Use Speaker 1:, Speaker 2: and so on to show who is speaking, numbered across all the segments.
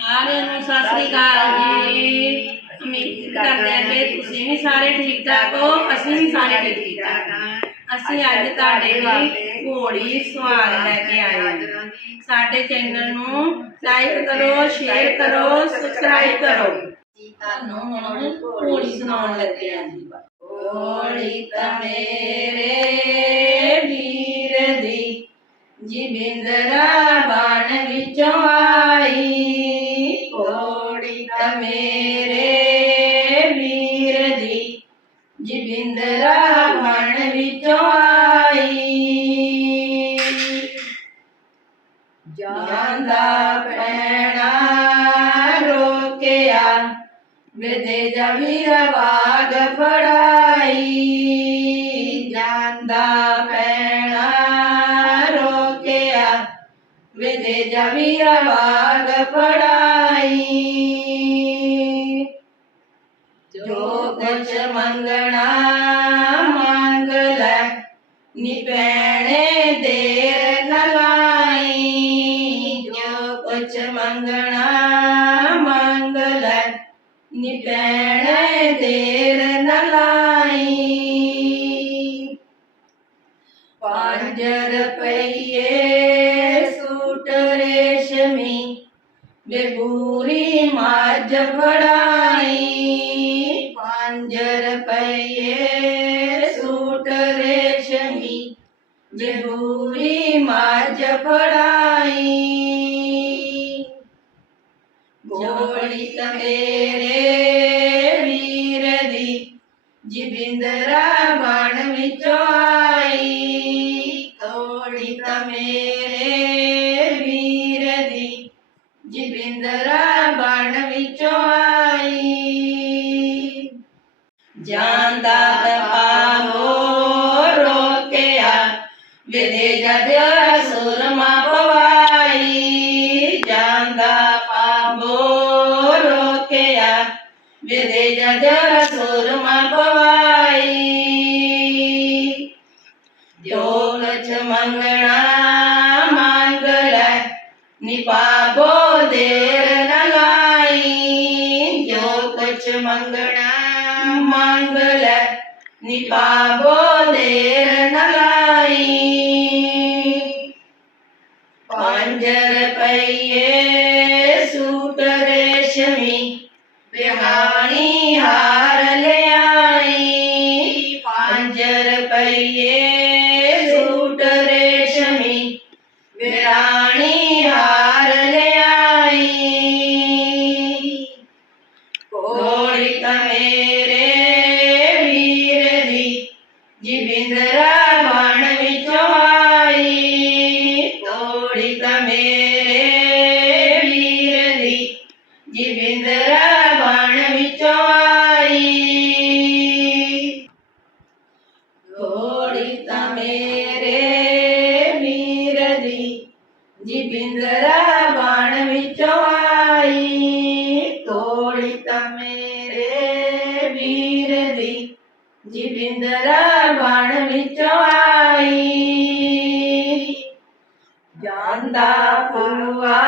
Speaker 1: ਸਾਰਿਆਂ ਨੂੰ ਸਤਿ ਸ੍ਰੀ ਅਕਾਲ ਜੀ। ਉਮੀਦ ਕਰਦੇ ਹਾਂ ਕਿ ਤੁਸੀਂ ਵੀ ਸਾਰੇ ਠੀਕ ਠਾਕ ਹੋ। ਅਸੀਂ ਵੀ ਸਾਰੇ ਠੀਕ ਠਾਕ ਹਾਂ। ਅਸੀਂ ਅੱਜ ਤੁਹਾਡੇ ਲਈ ਘੋੜੀ ਸਵਾਲ ਲੈ ਕੇ ਆਏ ਹਾਂ। ਸਾਡੇ ਚੈਨਲ ਨੂੰ ਲਾਈਕ ਕਰੋ, ਸ਼ੇਅਰ ਕਰੋ, ਸਬਸਕ੍ਰਾਈਬ ਕਰੋ। ਤੁਹਾਨੂੰ ਹੁਣ ਘੋੜੀ ਸੁਣਾਉਣ ਲੱਗੇ ਹਾਂ। ਜੀ ਘੋੜੀ ਤਾਂ ਮੇਰੇ ਵੀਰ ਦੀ ਜਿਬਿੰਦਰਾ ਬਾਣ ਵਿੱਚੋਂ ਆਈ। ਵਿਦੇ ਜਵੀਰ ਬਾਗ ਫੜਾਈ, ਜਾਂਦਾ ਪੈਣਾ ਰੋਕਿਆ। ਵਿਦੇ ਜਵੀਰ ਫੜਾਈ। ਜੋ ਕੁਛ ਮੰਗਣਾ ਮੰਗ ਲੈ, ਨੀ ਦੇਰ ਨ ਲਾਈ। ਜੋ ਕੁਛ ਮੰਗਣਾ ਮੰਗ ਲੈ, ਨੀ ਭੈਣੇ ਨ ਲਾਈ ਪੰਜ ਰੁਪਈਏ ਸੂਟ ਰੇਸ਼ਮੀ ਬੇਬੂਰੀ ਮੱਝ ਫੜਾਈ। ਪੰਜ ਰੁਪਈਏ ਸੂਟ ਰੇਸ਼ਮੀ ਬੇਬੂਰੀ ਮੱਝ ਫੜਾਈ ਵਿਦੇ ਜਦ ਸੁਰਮਾ ਪਵਾਈ ਜੋ ਕੁਛ ਮੰਗਣਾ ਮੰਗ ਲੈ ਨਿਪਾਬੋ ਦੇਰ ਨ ਲਾਈ ਜੋ ਕੁਛ ਮੰਗਣਾ ਮੰਗ ਲੈ ਨਿਪਾਬੋ ਜਿਬਿੰਦਰਾ ਬਣ ਵਿੱਚੋਂ ਆਈ, ਤੋੜੀ ਤਾਂ ਮੇਰੇ ਵੀਰ ਦੀ। ਜਿਬਿੰਦਰਾ ਬਾਣ ਵਿੱਚੋਂ ਆਈ, ਜਾਂਦਾ ਪੁਰਵਾ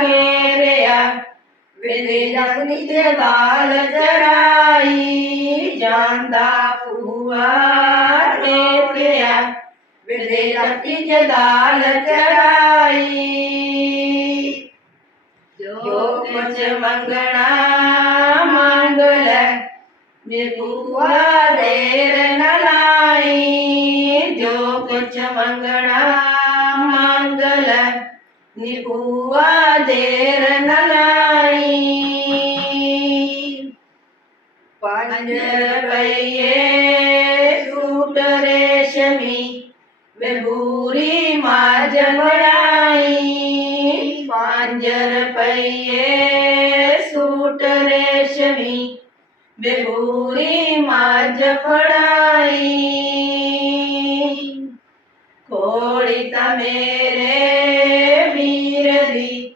Speaker 1: ਘੇਰਿਆ। ਵੇਲੇ ਜਗਨੀ ਤੇ ਬਾਲ ਚੜਾਈ, ਜਾਂਦਾ ਪੁਰਵਾ ਘੇਰਿਆ। ਵੇਲੇ ਜਗਨੀ ਤੇ ਦਾਲ ਚੜਾਈ ਜੋ ਕੁਛ ਮੰਗਣਾ ਮੰਗ ਲੈ, ਨਿਰਭੂਆ ਦੇਰ ਨ ਲਾਈ। ਜੋ ਕੁਛ ਮੰਗਣਾ ਮੰਗ ਲੈ, ਨਿਰਭੂਆ ਦੇਰ ਨ ਲਾਈ। ਪੰਜ ਰੁਪਈਏ ਸੂਟ ਰੇਸ਼ਮੀ ਬੇਬੂਰੀ ਮਾਜ ਬਣਾਈ ਪੰਜ ਰੁਪਈਏ ਸੂਟ ਰੇਸ਼ਮੀ। ਬੇਬੂਰੀ ਮਾਜ ਫੜਾਈ ਕੋੜੀ ਤਾਂ ਮੇਰੇ ਵੀਰ ਦੀ।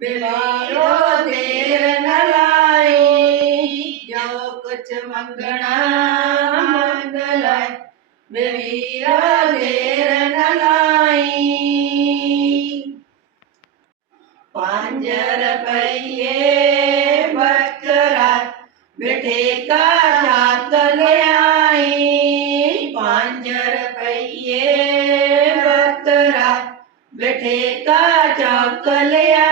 Speaker 2: ਬਿਮਾਰੋ ਦੇਰ ਨ ਲਾਈ ਜੋ ਕੁਛ ਮੰਗਣਾ ਮੰਗ ਲੈ। ਬਵੀਰਾ ਦੇਰ ਨ ਲਾਈ ਪੰਜ ਰੁਪਈਏ ਬੱਕਰਾ ਬਿਠੇ ਕਾ ਜਾਤ ਲਿਆਈ ਪੰਜ ਰੁਪਈਏ ਬੱਕਰਾ ਬਿਠੇ ਕਾ ਜਾਤ ਲਿਆਈ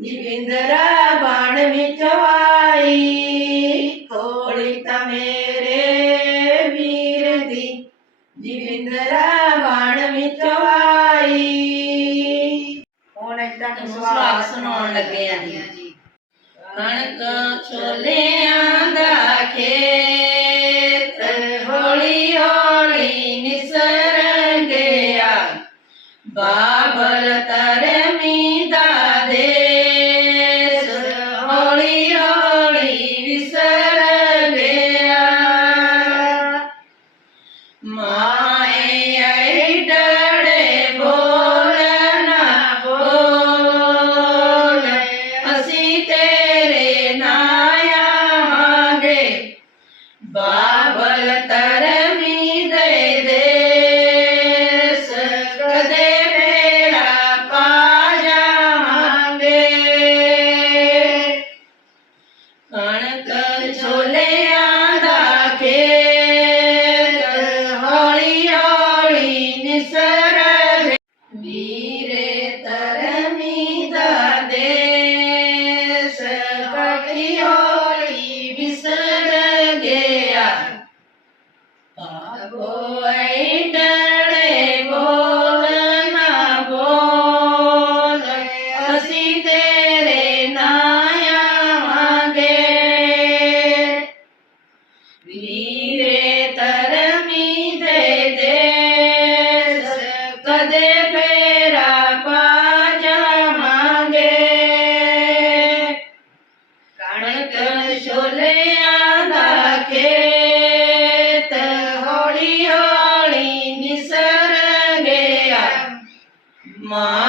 Speaker 2: ನಿವಿಂದರ ಬಾಣವಿಚವಾಯಿ ಕೋಳಿತ ಮೇರೆ ವೀರದಿ ನಿವಿಂದರ ਬਾਣವಿਚਵਾਈ ਹੁਣ ਇਦਾਂ
Speaker 1: ਵਿਸ਼ਵਾਸ ਸੁਣਾਉਣ ਲੱਗੇ ਆਂ ਜੀ। ਕਣਕ ਛੋਲੇ My ਵੀਰੇ ਤਰਮੀ ਦੇ ਦੇ ਕਦੇ ਫੇਰਾ ਪਾ ਜਾਵਾਂਗੇ। ਕਣਕ ਛੋਲਿਆਂ ਦਾ ਖੇਤ ਹੌਲੀ ਹੌਲੀ ਨਿਸਰ ਗਿਆ ਮਾਂ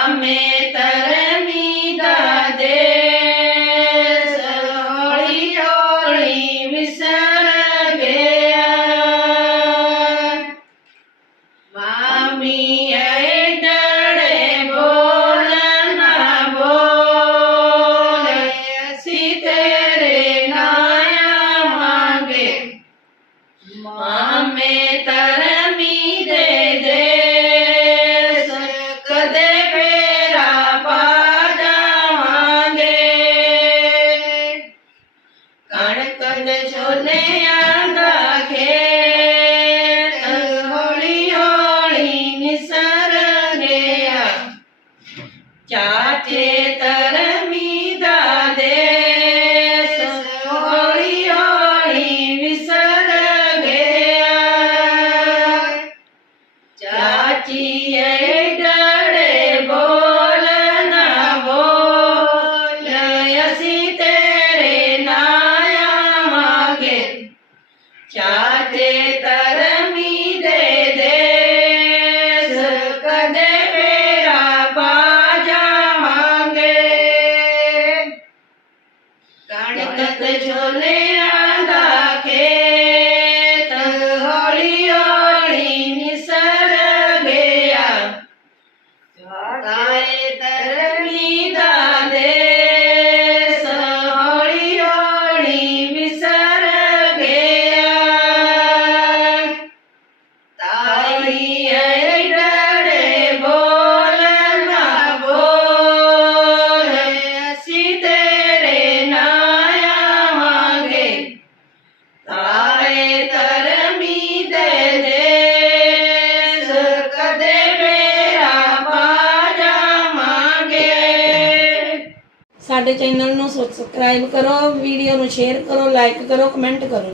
Speaker 2: Bye. ਚੈਨਲ ਨੂੰ ਸਬਸਕ੍ਰਾਈਬ ਕਰੋ ਵੀਡੀਓ ਨੂੰ ਸ਼ੇਅਰ ਕਰੋ ਲਾਈਕ ਕਰੋ ਕਮੈਂਟ ਕਰੋ।